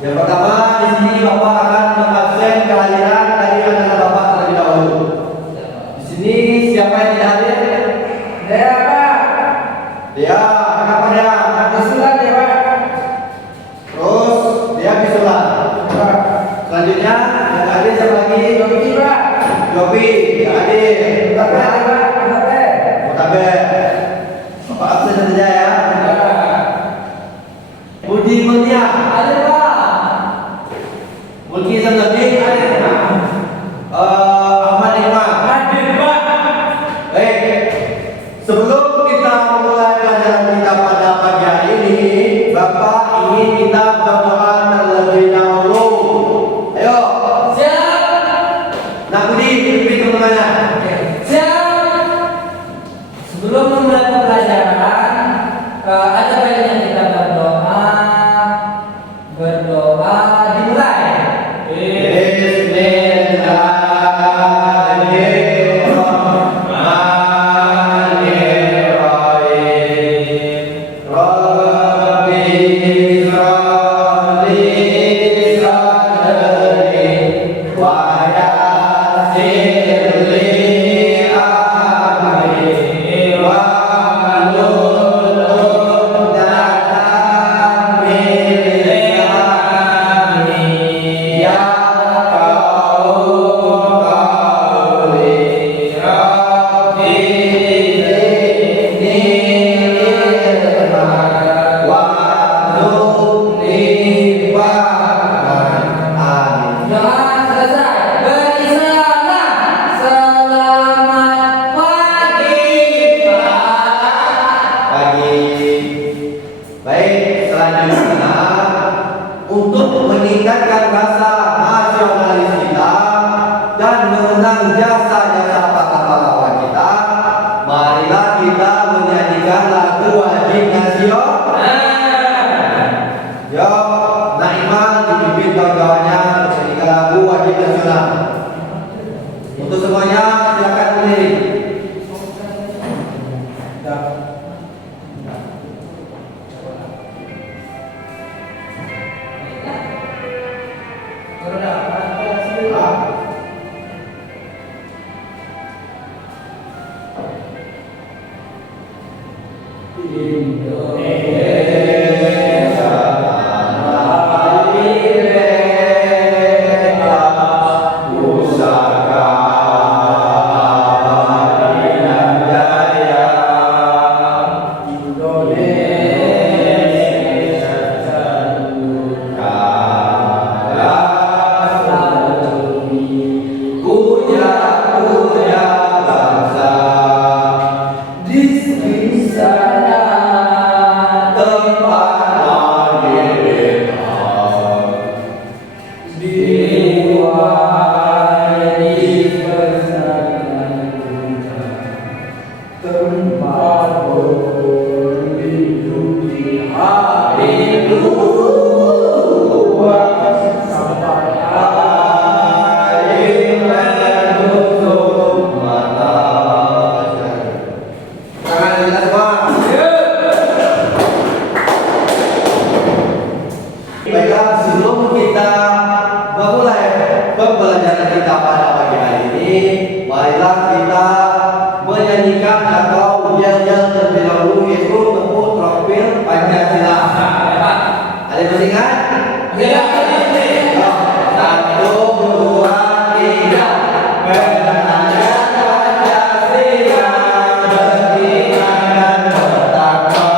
Yang pertama di sini Bapak akan mengabsen kehadiran dari anak Bapak terlebih dahulu. Di sini siapa yang tidak hadir? Saya Pak. Dia, kenapa dia? Bisulan ya Pak. Terus dia bisulan. Pak. Selanjutnya yang hadir siapa lagi? Yogi Pak. Yopi, tidak hadir. Mutabe Pak. Mutabe. Mutabe. Bapak absen saja ya. Budi Mulia. Ada Pak. Mulki Zamzami. Ahmad Iqbal. Hadir Pak. Baik. Sebelum kita memulai pelajaran kita pada pagi hari ini, Bapak ingin kita berdoa terlebih dahulu. Ayo. Siap. Nak Budi, pimpin teman-temannya. Siap. Sebelum memulai pembelajaran, ada baiknya kita berdoa dimulai. Bismillahirrahmanirrahim. Rabbi sholli sadri wa yassir li amri wahlul 'uqdatam min lisani yafqahu qawli. Rabbi zidni ilman warzuqni fahman. Amin. Doa selesai. Beri salam. Selamat pagi Pak. Pagi. Baik, selanjutnya untuk meningkatkan rasa nasionalis kita dan mengenang jasa-jasa pahlawan kita, marilah kita menyanyikan lagu wajib nasional. Yo, Naimah dipimpin kawan-kawannya untuk menyanyikan lagu wajib nasional. Untuk semuanya silakan berdiri. Indonesia tanah merdeka, pusaka abadi jaya. Indonesia satu kala satu, puja-puja bangsa di sana tempat merdeka diwai bersama tempat berlindung di hari tua sampai air menutup mata. Tangan kita semua. Baiklah, sebelum kita memulai pembelajaran kita pada pagi hari ini, marilah kita menyanyikan atau yel-yel terlebih dahulu, yaitu tepuk trompet Pancasila. Ada yang masih ingat? Ya. Satu, dua, tiga. Bernada Pancasila beriman dan bertakwa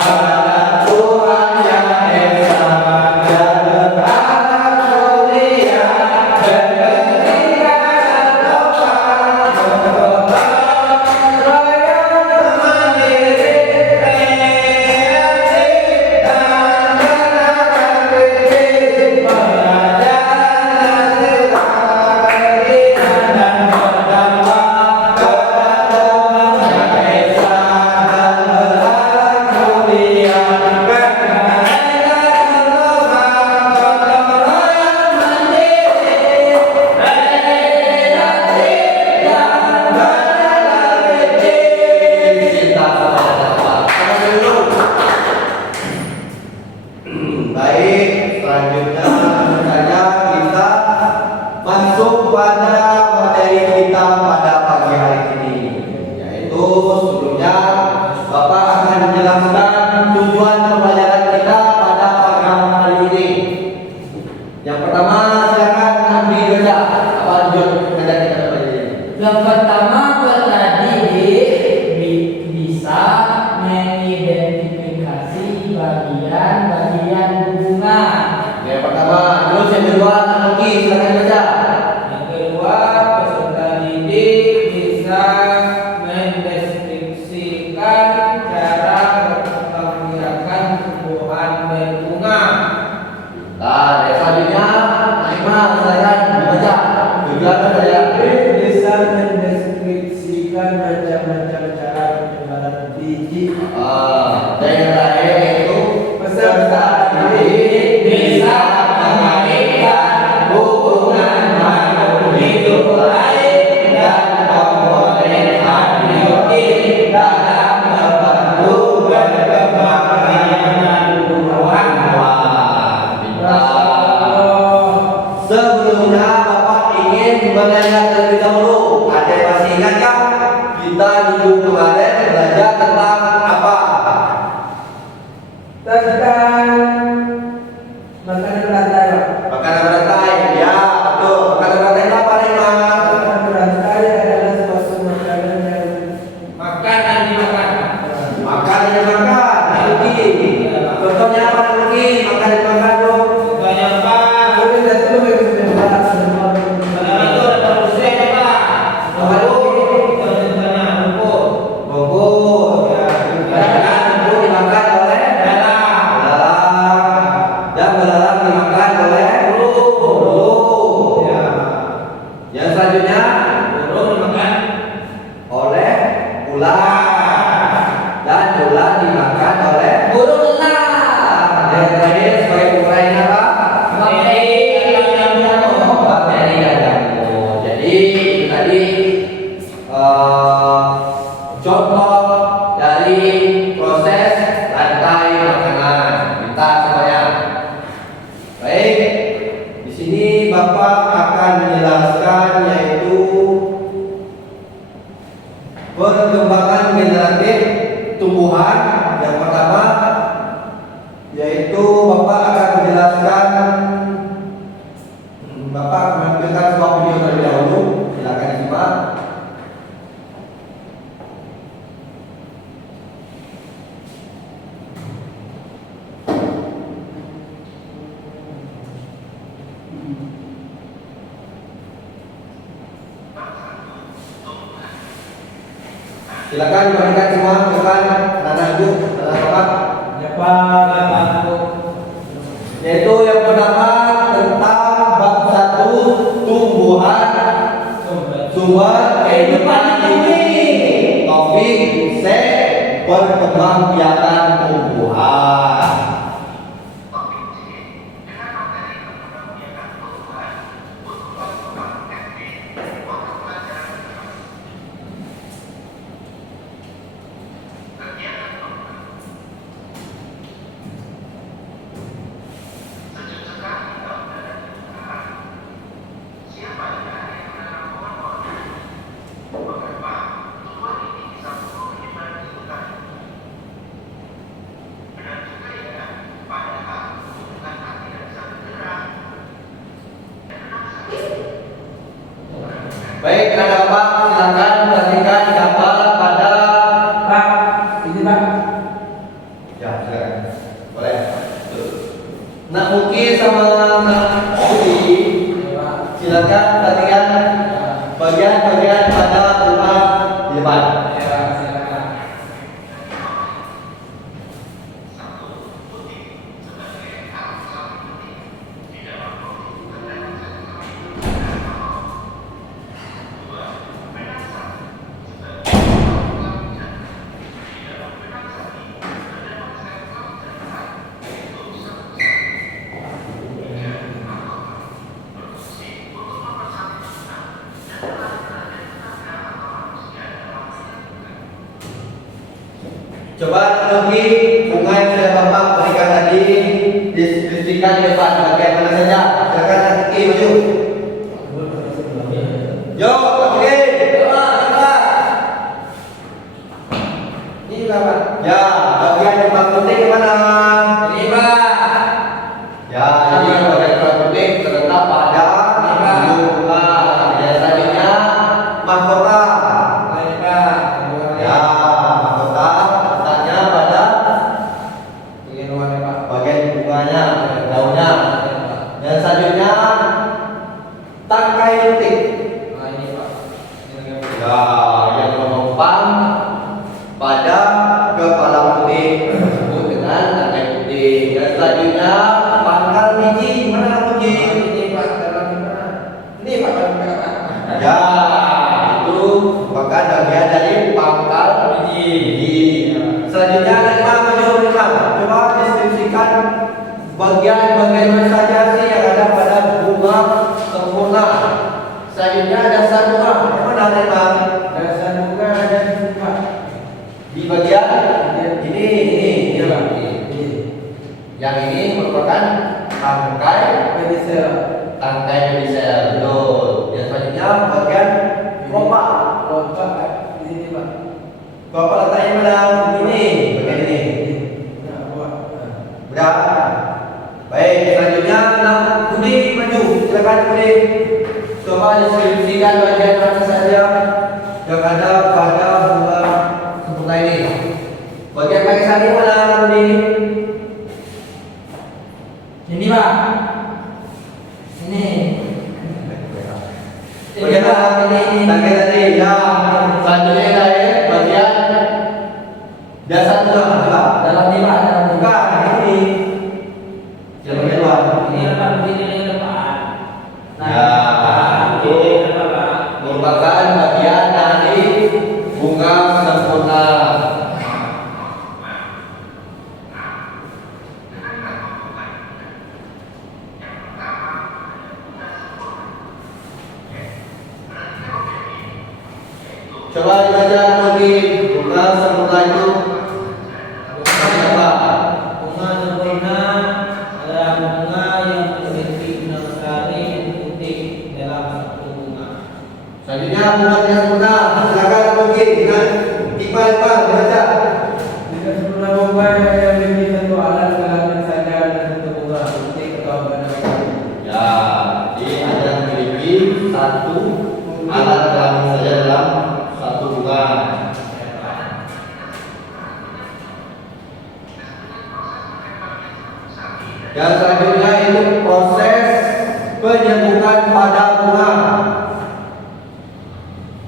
pada Tuhan Yang Esa dan berharap mulia berikan topan bergotong royong mandiri kreatif dan menarik sebelumnya Bapak akan menjelaskan tujuan pembelajaran kita pada program kali ini. Yang pertama, silakan Nabi baca apa tujuan pembelajaran kita pada hari ini. Yang pertama bisa mengidentifikasi bagian-bagian hubungan. Yang pertama, terus yang kedua, Nabi silakan baca. Yang kedua, peserta didik bisa mendeskripsikan cara berkembangbiakan tumbuhan berbunga. Nah, yang selanjutnya, Naimah silakan dibaca. Tujuan pembelajaran Bisa mendeskripsikan macam-macam cara penyebaran biji. Dan yang terakhir yaitu Peserta didik bisa mengaitkan hubungan makhluk hidup lain dan komponen abiotik dalam membantu berkembangbiakan tumbuhan. Sebelumnya Bapak ingin menanya terlebih dahulu. Ada yang masih ingat kan? Kita minggu kemarin belajar tentang apa? Tentang makanan berantai, Pak. Makanan berantai. Ya, betul. Makanan berantai itu apa nih, Mas? Makanan berantai adalah suatu makanan yang Makanan dimakan. Makan yang makan. Mungkin. Contohnya apa mungkin? Makan yang makan dong. Banyak Pak. boleh satu yang bebas semua. Pertama itu ada manusia ya Pak. Apa itu? Contohnya rumput. Bungkus. Belalang itu dimakan oleh Dalam. belalang. Dan belalang dimakan oleh burung. Ya. Yang selanjutnya Burung dimakan. oleh ular. Dan ular dimakan oleh Burung elang. yang terakhir sebagai penguraian apa? Bakteri dan jamur. Bakteri dan jamur. Jadi itu tadi contoh dari proses rantai makanan. Kita semuanya. Baik, di sini Bapak akan menjelaskan yaitu perkembangan generatif tumbuhan. Yang pertama yaitu Bapak akan menjelaskan Bapak akan menampilkan sebuah video terlebih dahulu. Silakan disimak. Silakan diperhatikan semua, bukan anak ibu, anak bapak. Yaitu yang pertama tentang bab 1 tumbuhan sumber kehidupan di bumi. Topik C perkembangbiakan tumbuhan. Baik, anak bapak silakan perhatikan gambar pada Pak, ini Pak. ya silakan boleh. Nak Muki sama Nak Budi silakan perhatikan bagian-bagian pada rumah di depan. Coba Nuki bunga yang sudah Bapak berikan tadi deskripsikan di depan bagian mana saja. Silakan Nuki maju. Yo, oke. Ini Bapak. Ya, bagian lubang putih mana? Ini Pak. Ya, jadi bagian lubang putih terletak pada ujung bunga. Yang selanjutnya mahkota. Ini Pak. Ya, mahkota letaknya pada Bagian luarnya Pak. bagian bunganya, daunnya. Yang selanjutnya tangkai putih. Nah ini Pak. Ini Ya, yang menopang pada kepala putih disebut dengan tangkai putih. Yang selanjutnya pangkal biji. Mana biji? Ini Pak dalam mana? Ini Pak dalam Pak. Ya, itu merupakan bagian dari pangkal biji. Selanjutnya ada 5 baju 5. Coba deskripsikan bagian-bagian mana saja sih yang ada pada bunga sempurna. Selanjutnya dasar bunga. Yang mana ada 5? Dasar bunga ada di Pak. Di bagian ini. Iya Pak. Ini. Yang ini merupakan tangkai Pedicel. pedicel. Betul. Yang selanjutnya bagian kelopak. Lompat di sini Pak. Kelopak letaknya pada ini, bagian ini. Nah, Pak. Berat. Baik, selanjutnya nak Budi maju. Silakan Budi. Coba deskripsikan bagian mana saja yang ada pada bunga sempurna ini. Bagian pakai sari mana Budi? Ini Pak. Ini. Bagian mana ini? Tangkai tadi. Ya. Selanjutnya dari bagian dasar bunga. Coba. Dalam ini Pak. Dalam ini. Bukan ini. Yang bagian luar. Ini apa begini yang depan? Ya, itu apa Pak? merupakan bagian dari bunga sempurna. Coba dibaca lagi bunga sempurna itu apa? Bunga sempurna adalah bunga yang memiliki benang sari putih dalam satu bunga. Selanjutnya bunga tidak sempurna. Silakan mungkin dengan tiba-tiba dibaca. Tidak sempurna bunga yang memiliki satu alat kelamin saja dan satu bunga putih atau benang. Ya, jadi ada yang memiliki satu alat kelamin saja dalam satu bunga. Yang selanjutnya itu proses penyembuhan pada bunga.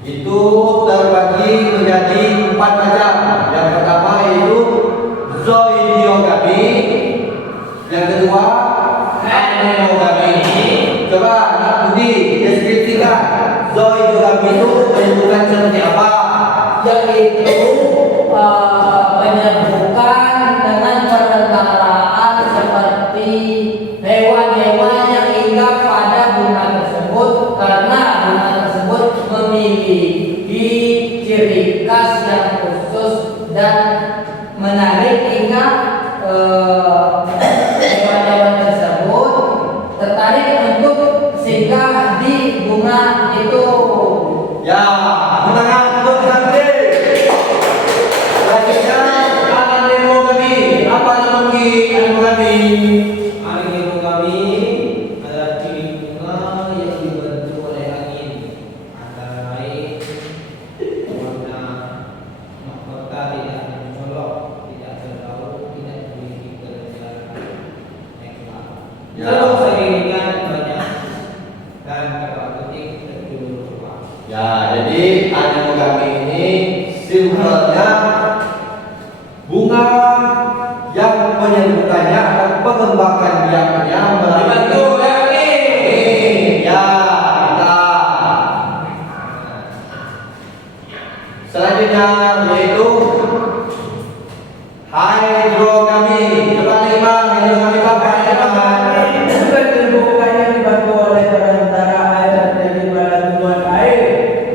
Itu terbagi menjadi 4 macam. Yang pertama itu zoidiogami. Yang kedua anemogami. Coba Nak Budi deskripsikan zoidiogami itu penyembuhan seperti apa? Yaitu penyembuhan dengan perentaraan seperti hewan-hewan yang hinggap pada bunga tersebut karena bunga tersebut memiliki ciri khas yang khusus dan menarik hingga hewan-hewan tersebut tertarik untuk singgah di bunga itu. Ya, tangan untuk Sabri. Selanjutnya anemogami. Apa anemogami? Anemogami adalah ciri bunga yang dibentuk oleh angin, antara lain warna mahkota tidak mencolok, tidak berlaut, tidak memiliki kelenjaran eklar. Ya. Telur seringan banyak dan kepala putih terjulur keluar. Ya, jadi anemogami ini simpelnya bunga yang menyembuhkannya atau pengembangan biaknya Dibantu oleh angin. Ya, kita. Selanjutnya yaitu hidrogami. Coba 5 hidrogami apa? Penyembuhannya dibantu oleh perantara air terjadi pada tumbuhan air,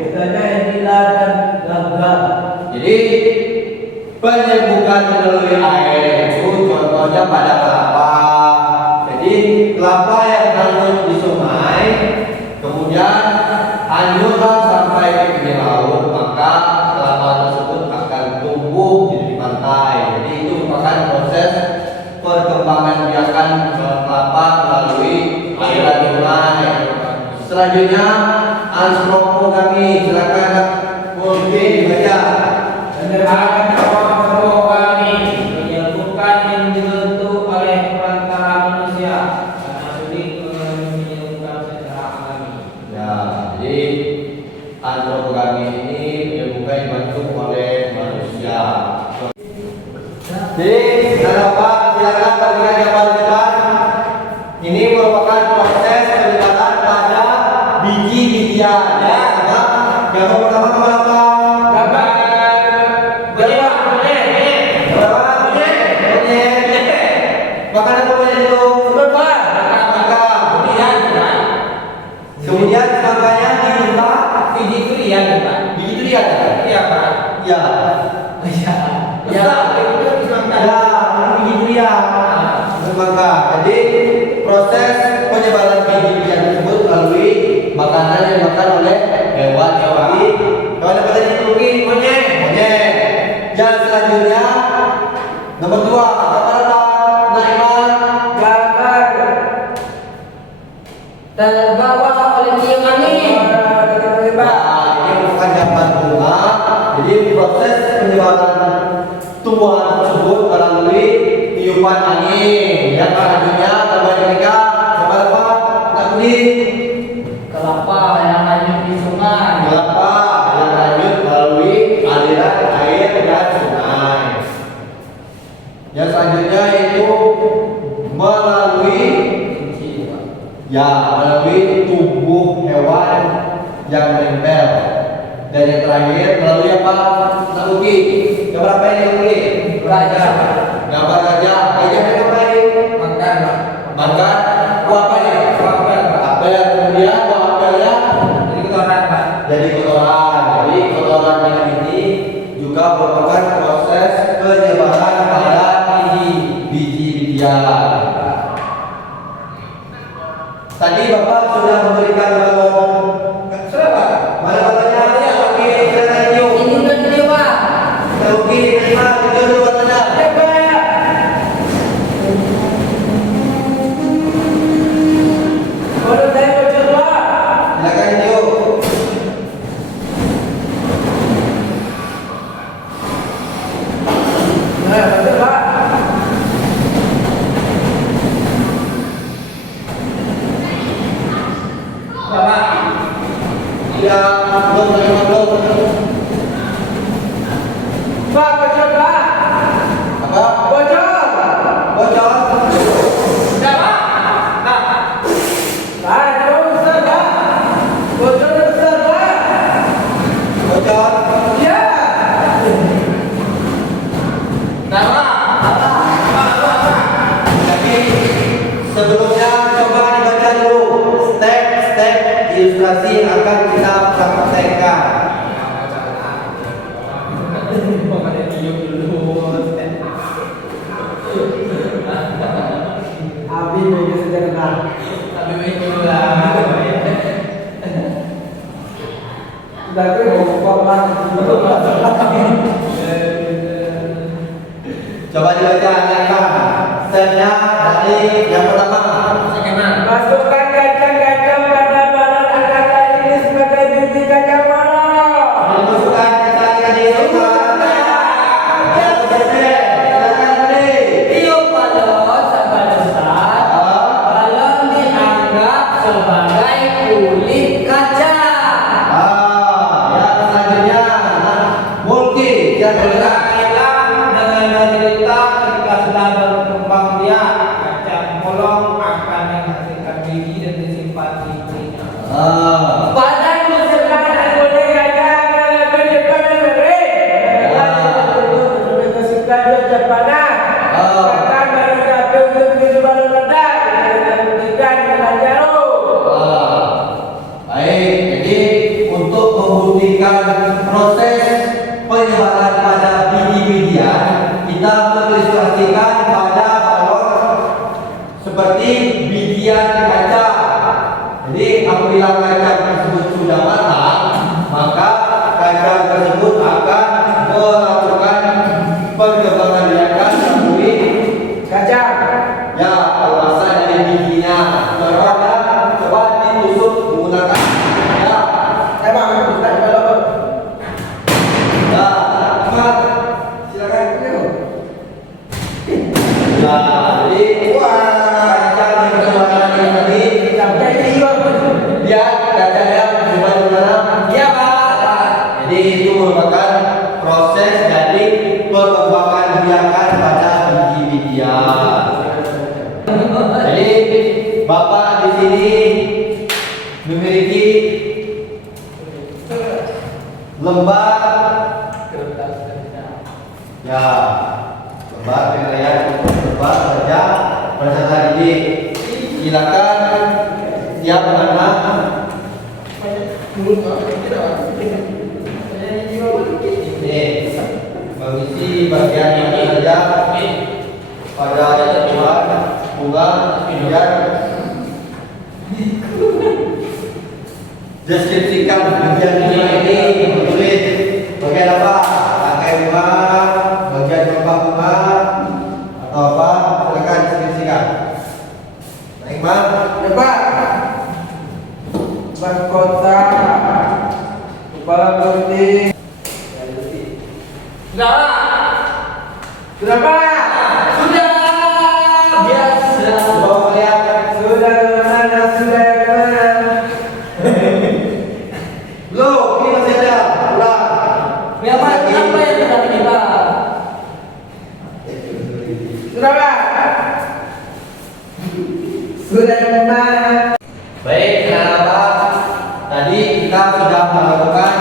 misalnya inilah dan ganggang. Jadi penyembuhan melalui air itu contohnya pada kelapa. Jadi kelapa yang hanyut di sungai, kemudian hanyutlah sampai ke pinggir laut, maka kelapa tersebut akan tumbuh jadi Selanjutnya antrofogami, silakan mungkin dibaca. Penyerahan kelompok kami menyebutkan yang dibentuk oleh perantara manusia karena sulit menyebutkan secara alami. Ya, jadi antrofogami ini menyebutkan dibentuk oleh manusia. Jadi, Bapak silakan berikan gambar depan. Ini merupakan proses penyebaran pada biji-bijian. Ya, gambar pertama gambar apa? Makanan apa itu? Kemudian makanya diminta Biji durian, Pak. biji durian. Iya, Pak. Ya. Ya, itu semangka. Ya, biji durian. Semangka. Jadi proses penyebaran biji-bijian tersebut melalui makanan yang dimakan oleh hewan. Hewan apa tadi? Monyet. Yang selanjutnya nomor 2. Gambar apa? Naiman. Terbawa oleh tiang angin. Nah, ini merupakan gambar bunga. Jadi proses penyebaran tumbuhan tersebut melalui tiupan angin. Yang selanjutnya gambar ketiga, gambar apa? Nggak kuning. Kelapa yang hanyut di sungai. Kelapa yang lanjut melalui aliran air dan sungai. Yang selanjutnya itu melalui tubuh hewan yang menempel. Dan yang terakhir melalui apa? Nakuki. Gambar apa ini nakuki? Gajah. Gambar gajah. Gajah itu apa ini? Makan. Makan buah apa ini? Apel, Pak. Apel. Kemudian buah apelnya Jadi kotoran, Pak. jadi kotoran. Jadi kotoran yang ini juga merupakan proses penyebaran pada biji-bijian. Tadi Bapak sudah memberikan balon. Sudah Pak? Mana balonnya? Ya, oke, silakan yuk. Ini kan dia, Pak. Oke, terima kasih dulu balonnya. Silakan yuk. Bapak. Ya, belum. Apa? Bocor. Bocor. Jadi sebelumnya coba dibaca dulu step-step ilustrasi yang akan kita praktekkan. Coba dibaca kan. Stepnya dari yang pertama. Masukkan kacang-kacang pada balon angkatan ini sebagai biji kacang balon. Dimasukkan kacang di silakan Tiup balon sampai besar. Balon dianggap sebagai kulit kacang. yang selanjutnya multi yang bergerak. Dengan cerita ketika sudah berkembang biak, kacang polong akan menghasilkan biji dan disimpan di telinga. Badan beserta dan kulit kacang adalah kulit panas kering. Dikasihkan dia panas. Bahkan baru jatuh untuk biji balon ledak. Dan berikan dengan jarum. Baik, jadi untuk membuktikan proses penyebaran pada biji-bijian, kita Nah, jadi panjang yang keluaran ini tadi Sampai jiwa pun. lihat kacanya gimana? Iya Pak. Jadi itu merupakan proses dari pengembangan biakan pada biji-bijian. Jadi Bapak di sini memiliki lembar ya lembar penilaian lembar kerja peserta didik. Silakan siap anak ini mengisi bagian ini saja pada tujuan bunga kemudian deskripsikan bagian bunga ini menulis bagian apa rangkai bunga bagian kelompok bunga atau apa silakan deskripsikan. Baik Bang. Ya Pak. Mahkota kepala penting. Sudah Pak. Sudah Pak. Sudah biasa. Bawa lihat Sudah mana sudah mana. belum ini masih ada ulang. Ya Pak, apa yang sudah ini Pak? Sudah Pak. Sudah mana. Baik, anak-anak, tadi kita sudah melakukan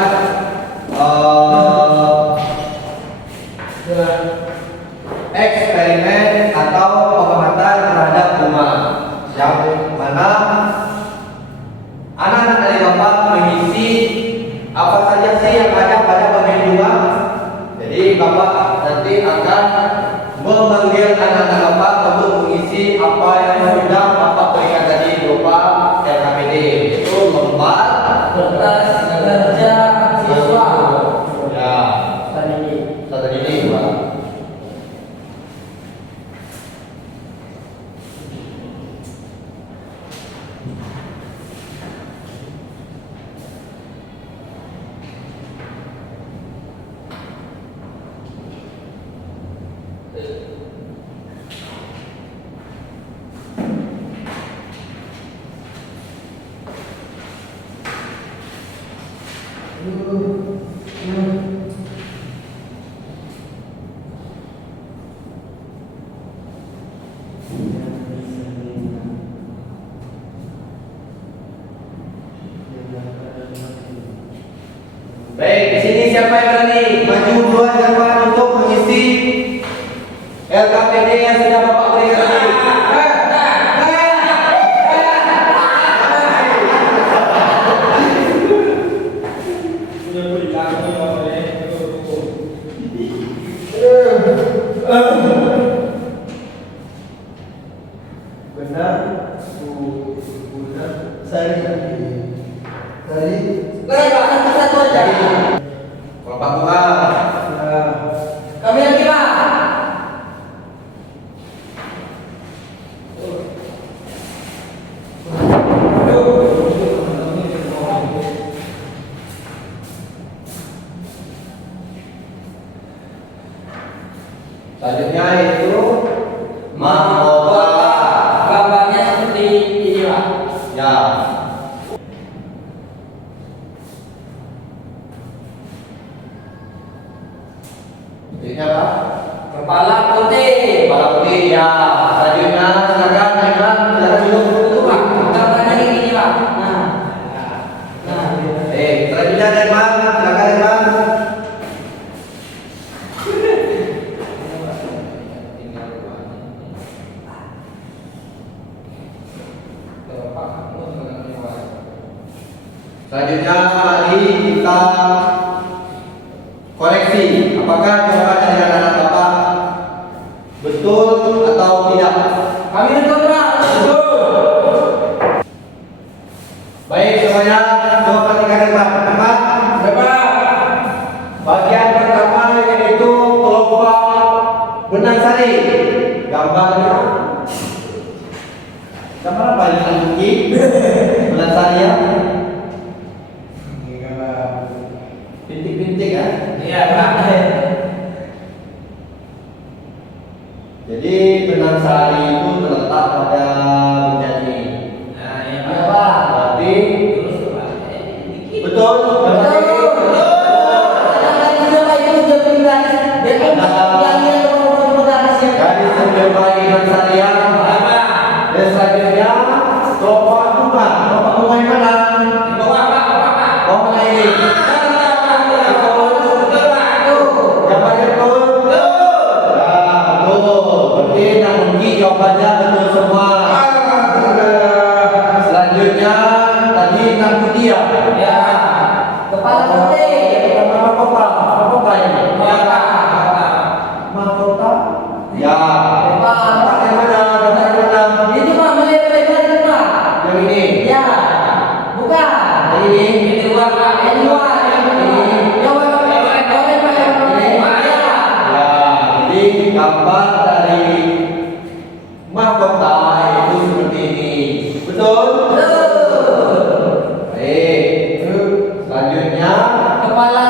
eksperimen atau pengamatan terhadap bunga, yang mana anak-anak dari Bapak mengisi apa saja sih yang ada pada bagian bunga. Jadi Bapak nanti akan memanggil anak-anak Bapak untuk mengisi apa yang sudah Bapak berikan tadi berupa LKPD, itu lembar Kertas kerja siswa. ya satu ini Pak. Baik, di sini siapa yang berani maju duluan depan untuk mengisi LKPD yang sudah Bapak berikan tadi? Benar. Benar. Saya dari Baik Pak, satu aja. Bapak bunga. Kami lagi Pak. Selanjutnya itu mahkota. Gambarnya seperti ini Pak. Ya. Ini apa? Kepala putih. Kepala putih ya. Selanjutnya silakan Iman, silakan duduk. Itu Pak. Gambarnya kayak gini Pak. Nah. Selanjutnya Iman, silakan Iman. Selanjutnya mari kita koreksi apakah jawaban dari anak Bapak betul atau tidak. Kami betul Pak. Betul. Baik semuanya, coba perhatikan Iman. Iman, Bapak. bagian pertama yaitu kelompok benang sari. Gambarnya gambar apa ini? Benang sari ya. Bintik-bintik ya. Iya Pak. Jadi benang sari itu terletak pada bejana ini. Nah, ya Ya, Pak. Pak. Berarti Terus Pak. Dikit. betul. Berarti garis menyeberangi benang sarian. Dan selanjutnya kelopak bunga. Kelopak bunga yang mana? Di bawah Pak, bawah Pak. Oh, mana ini? Jawabannya betul. Ya, betul. Berarti yang mungkin jawabannya betul semua. Selanjutnya tadi Nangkuti ya. Ya. Kepala putih. Apa ini? Ya Pak. Mahkota. Ya. Pak. Tempat yang mana? Tempat yang mana? Itu Pak, melihat itu Pak. Yang ini. Ya. Bukan. Yang ini. Ini luar Pak. Yang luar, yang ini. Yang mana? Ya. Ya. Jadi gambar dari mahkota itu seperti ini. Betul? Baik. Selanjutnya Kepala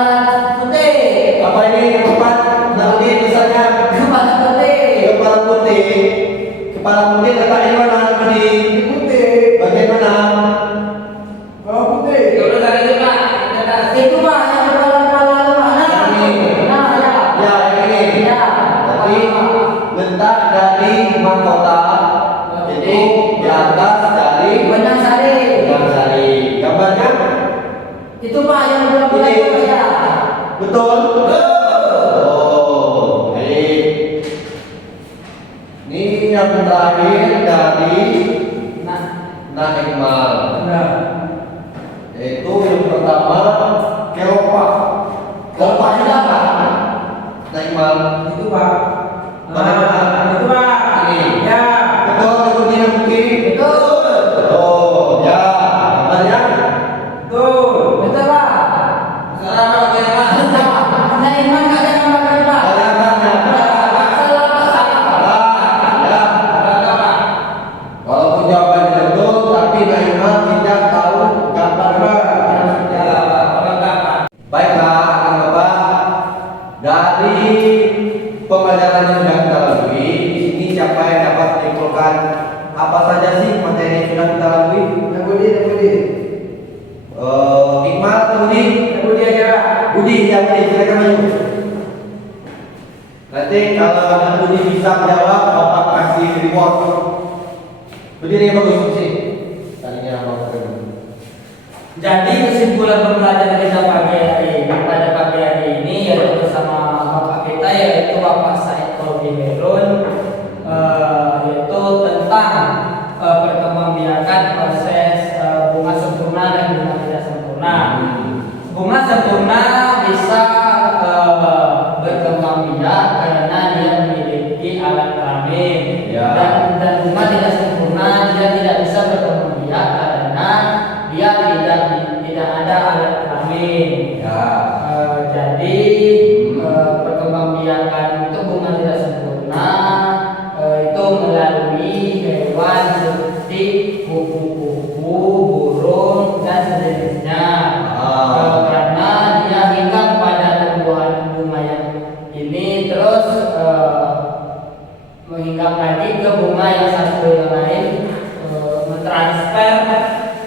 putih. apa ini tempat nanti misalnya Kepala putih. kepala putih. Kepala putih letaknya di mana tadi? Putih. Bagaimana? Putih. Terus dari itu Pak. Itu Pak, yang kepala mana? Yang ini. Nah, ya. Ya, yang ini. Ya. Berarti letak dari mahkota itu di atas dari Benang sari. benang sari. Gambarnya Itu Pak yang bulan-bulan Ini. itu ya. betul? Oh, baik. Ini yang terakhir dari Nah, Naikmal. nah. Yaitu yang pertama kelopak. Kelopaknya apa? Naikmal. Itu Pak. Bagaimana? Itu Pak. Ini. Ya. Betul, kemudian mungkin. Betul. Oh, ya. Gambarnya Betul. Betul Pak. Sekarang Pak, oke Pak. Nah, Iman nggak ada gambarnya Pak. ada gambarnya. Salah Pak, salah Pak. Ya. Berapa Pak? Walaupun jawabannya betul, tapi Naimah tidak tahu gambar yang Ya Pak, berapa? baiklah, akan Bapak. Dari pembelajaran yang sudah kita lalui, di sini siapa yang dapat menyimpulkan apa saja sih materi yang sudah kita lalui? Budi. Iqmal atau Budi? Budi aja. Budi, ya Budi, silakan maju. Nanti kalau ada Budi bisa menjawab, Bapak kasih reward. Berdiri yang bagus sih. Tadinya mau ketemu. Jadi kesimpulan pembelajaran kita pada pagi hari ini yaitu bersama bapak kita yaitu Bapak Said Kolbimerun yaitu tentang perkembangbiakan proses bunga sempurna dan bunga tidak sempurna. Bunga sempurna bisa berkembang biak karena dia memiliki alat kelamin Ya. dan bunga tidak sempurna dia tidak bisa berkembang biak karena dia tidak ada alat kelamin. Ya. Jadi perkembangbiakan untuk bunga tidak sempurna itu melalui hewan seperti kupu-kupu, burung dan sejenisnya. Karena dia hinggap pada tumbuhan bunga yang ini terus menghinggap lagi ke bunga yang satu yang lain mentransfer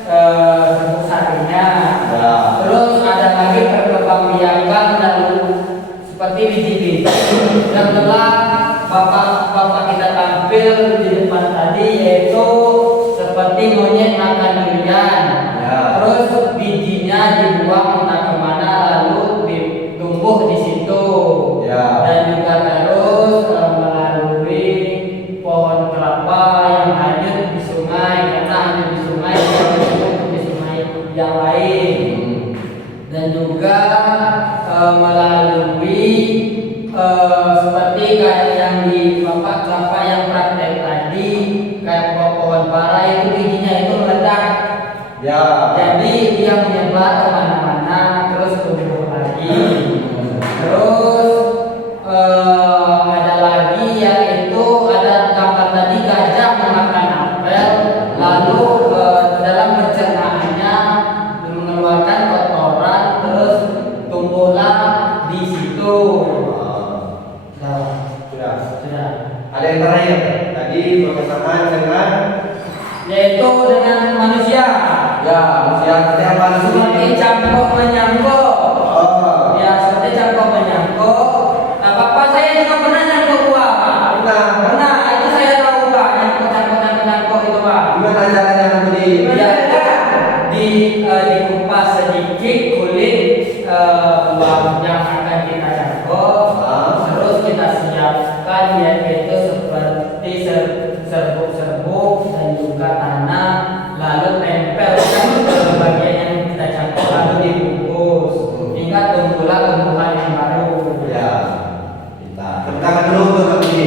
serbuk sarinya. Ya. Terus ada lagi perkembangbiakan lalu seperti biji-biji yang telah bapak kita tampil di depan tadi yaitu seperti monyet makan durian. Ya. Terus bijinya dibuang entah kemana lalu tumbuh di situ. Ya. Dan juga terus melalui pohon kelapa yang hanyut di sungai karena hanyut di sungai di sungai yang lain. Dan juga melalui seperti kayak yang di bapak kelapa yang praktek tadi kayak pohon para itu bijinya itu meledak. Ya. Jadi dia menyebar kemana-mana terus tumbuh lagi. Terus ada lagi yaitu ada gambar tadi gajah memakan apel lalu dalam pencernaannya mengeluarkan kotoran terus tumbuhlah di situ. Sudah. Sudah. Ada yang terakhir tadi berkenaan dengan yaitu dengan manusia. ya manusia kita yang mana Seperti cangkok menyangkut. Oh, Ya, seperti cangkok menyangkut. Nah, Bapak saya juga pernah nyangkut buah, Pak. Pernah, itu saya tahu, Pak. Nyangkut itu, Pak. gimana caranya nanti? Ya, dikupas sedikit kulit buah yang akan kita cangkok. Terus kita siapkan yaitu seperti serbuk dan juga tanah, lalu tempelkan ke bagian yang kita cangkok lalu dibungkus hingga tumbuhlah tumbuhan yang baru. Ya, kita tepuk tangan dulu untuk nanti.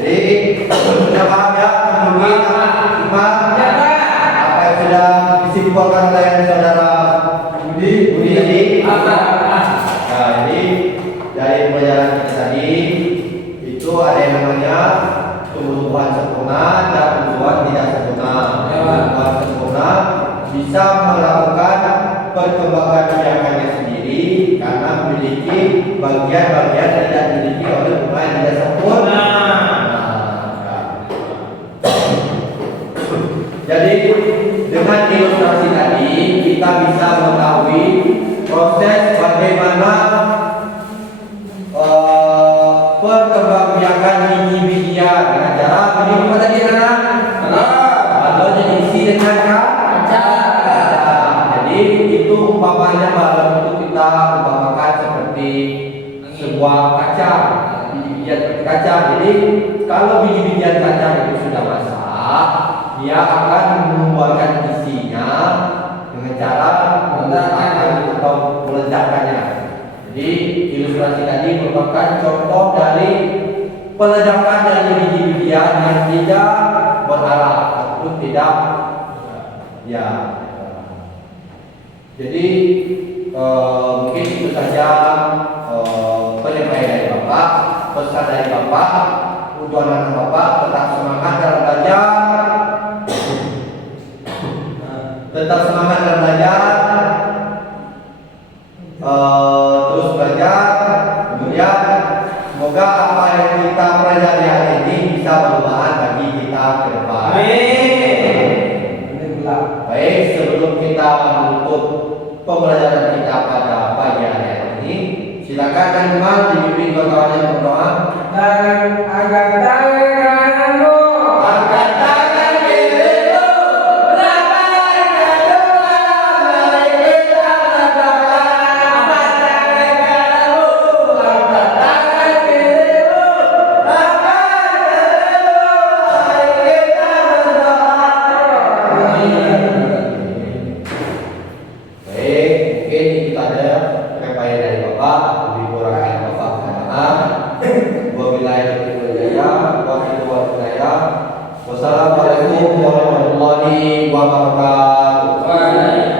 Jadi sudah paham ya teknologi hikmah apa yang sudah disimpulkan oleh saudara Budi tadi. Nah, jadi dari pelajaran kita tadi itu ada yang namanya tumbuhan sempurna dan tumbuhan tidak sempurna. Tumbuhan sempurna bisa melakukan perkembangan biakannya sendiri karena memiliki bagian-bagian yang tidak dimiliki oleh tumbuhan yang tidak sempurna. Jadi dengan ilustrasi tadi kita bisa mengetahui proses bagaimana perkembangbiakan biji-bijian dengan cara begini apa tadi anak? Atau diisi dengan kaca. Jadi itu umpamanya dalam itu kita umpamakan seperti sebuah kaca, biji-bijian seperti kaca. Jadi kalau biji-bijian kaca itu sudah masak, dia akan mengeluarkan isinya dengan cara meletakkan atau meledakkannya. Jadi ilustrasi tadi merupakan contoh dari peledakan dari biji-bijian yang tidak berarah ataupun tidak ya. Jadi mungkin itu saja penyampaian dari Bapak, pesan dari Bapak untuk anak Bapak tetap semangat dalam belajar. Tetap semangat dalam belajar, terus belajar, kemudian semoga apa yang kita pelajari hari ini bisa bermanfaat bagi kita ke depan. Baik, sebelum kita menutup pembelajaran kita pada pagi hari ini, silakan kan Imam dipimpin kawan-kawannya berdoa. Dan agar tangan kananmu Angkat tangan kirimu. Wassalamualaikum warahmatullahi wabarakatuh.